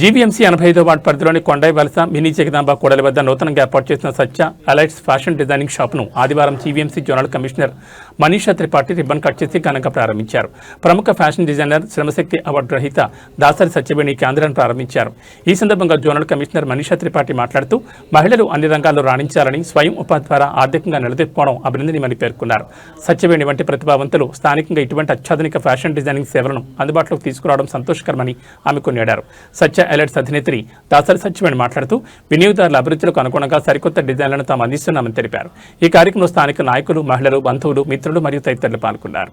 GVMC 85వ ward పరిధిలోని కొండై వలస mini Jagadamba కూడలి వద్ద నూతనంగా ఏర్పాటు చేసిన సత్య అలైట్స్ ఫ్యాషన్ డిజైనింగ్ షాప్ను ఆదివారం GVMC zonal commissioner Manisha Tripathi ribbon cut చేసి ఘనంగా ప్రారంభించారు. ప్రముఖ ఫ్యాషన్ డిజైనర్ శ్రమశక్తి అవార్డు గ్రహీత దాసరి సత్యవేణి కేంద్రాన్ని ప్రారంభించారు. ఈ సందర్భంగా జోనల్ కమిషనర్ మనీషా త్రిపాఠి మాట్లాడుతూ మహిళలు అన్ని రంగాల్లో రాణించాలని, స్వయం ఉపాధి ద్వారా ఆర్థికంగా నిలదొక్కుకోవడం అభినందనీయమని పేర్కొన్నారు. సత్యవేణి వంటి ప్రతిభావంతులు స్థానికంగా ఇటువంటి అత్యాధునిక ఫ్యాషన్ డిజైనింగ్ సేవలను అందుబాటులోకి తీసుకురావడం సంతోషకరమని ఆమె కొనియాడారు. సత్య అలర్ట్స్ అధినేత్రి దాసరి సత్యవేణి మాట్లాడుతూ వినియోగదారుల అభిరుచులకు అనుగుణంగా సరికొత్త డిజైన్లను తాము అందిస్తున్నామని తెలిపారు. ఈ కార్యక్రమంలో స్థానిక నాయకులు, మహిళలు, బంధువులు, మిత్రులు మరియు తదితరులు పాల్గొన్నారు.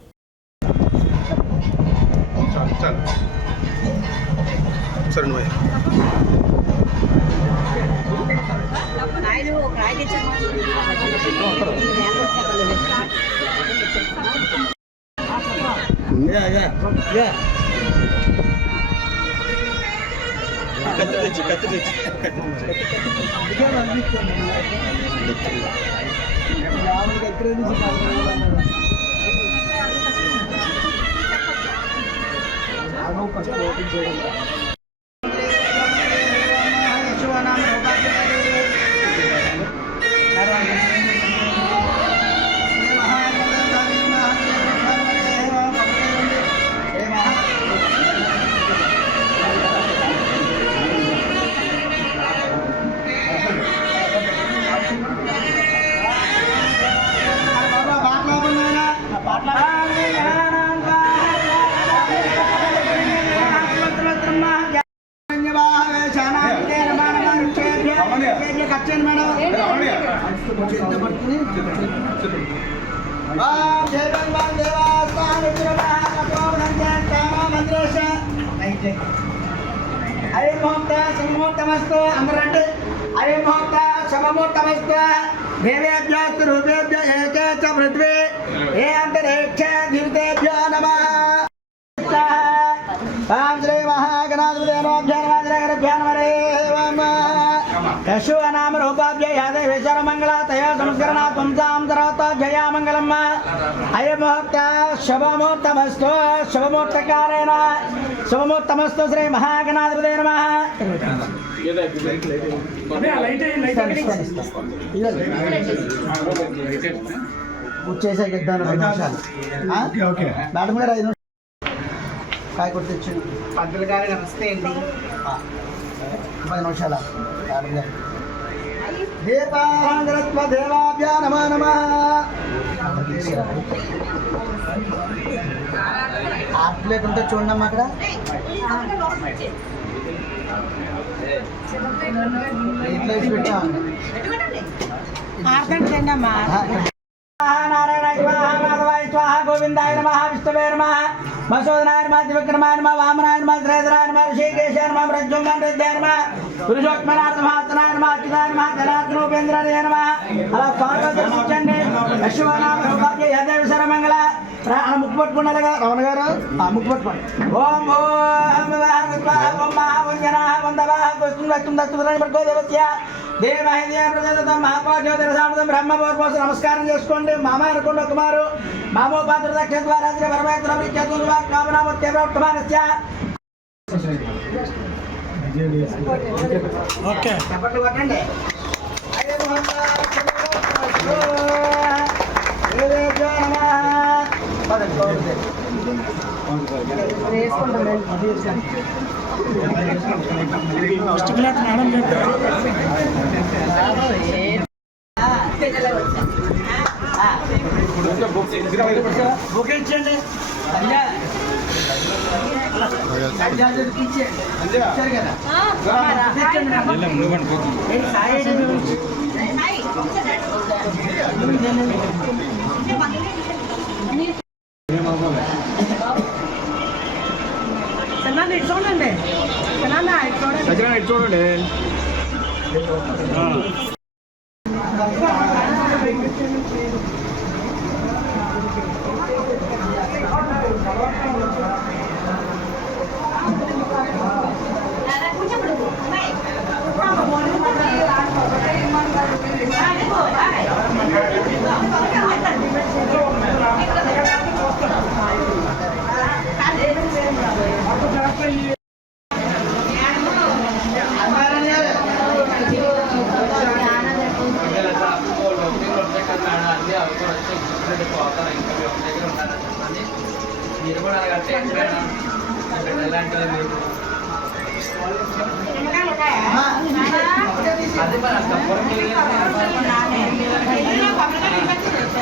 అయముహూర్తమస్తు అందరండి. అయముహూర్త శుభముహూర్తమస్తు. దేవేభ్యస్తు రూపేభ్య ఏకే చ పృథ్వీ ఏ అంతరిక్ష దివ్యేభ్యో నమః. శ్రీ మహాగణాధిపతే యశునామ రూపాభ్య యాదే విచార మంగళ తయో సంస్కరణ త్వంసాం సర్వత జయా మంగళమ్మ. అయముహూర్త శుభముహూర్తమస్తు. శుభముహూర్తకాలేన శుభముహూర్తమస్తు. శ్రీ మహాగణాధిపతే నమః. చేసాక ఇద్దాను 5 నిమిషాలు. మేడం గారు 5 నిమిషాలు కాయ కొట్టి తెచ్చి పంతులు గారు నమస్తే అండి. 10 నిమిషాల మేడం గారు దీపాంగరత్వ దేవాభ్య నమో నమః. ఆర్ట్ ప్లేట్ ఉంటే చూడమ్మా అక్కడ. ఇట్లా వేసి పెట్టామండి. నారాయణ మాధవాయ స్వాహ గోవిందాయ నమః విష్ణువే నమః మసోదనాయ నమః త్రివిక్రమాయ నమః వామనాయ నమః శ్రీధరాయ నమః ఋషికేశాయ నమః ప్రద్యుమ్నాయ నమః పురుషోత్తమనాథమహాత్మనాయ నమః అచ్యుతాయ నమః జనార్దనోపేంద్రాయ నమః. అలా పార్వతీచండి. యశునామ రూపాభ్య యాదే విచార మంగళ. ముక్కు పట్టుకున్నారుగా రమణ గారు, ముక్కు పట్టుకోండి. ఓం బ్రహ్మపోర్పోసం నమస్కారం చేసుకోండి. మామ అనుకోండి. ఒక మారు మామో పాత్ర దక్ష ద్వారా చెప్పట్లు కొట్టండి. బుక్ ఇచ్చండి. చూడండి చూడండి. ఉంటే పోతాను ఇంకా మీ ఒక్క దగ్గర ఉన్నారని చెప్పండి. మీరు కూడా అలాగంటే ఎక్కడైనా ఎలాంటి మీరు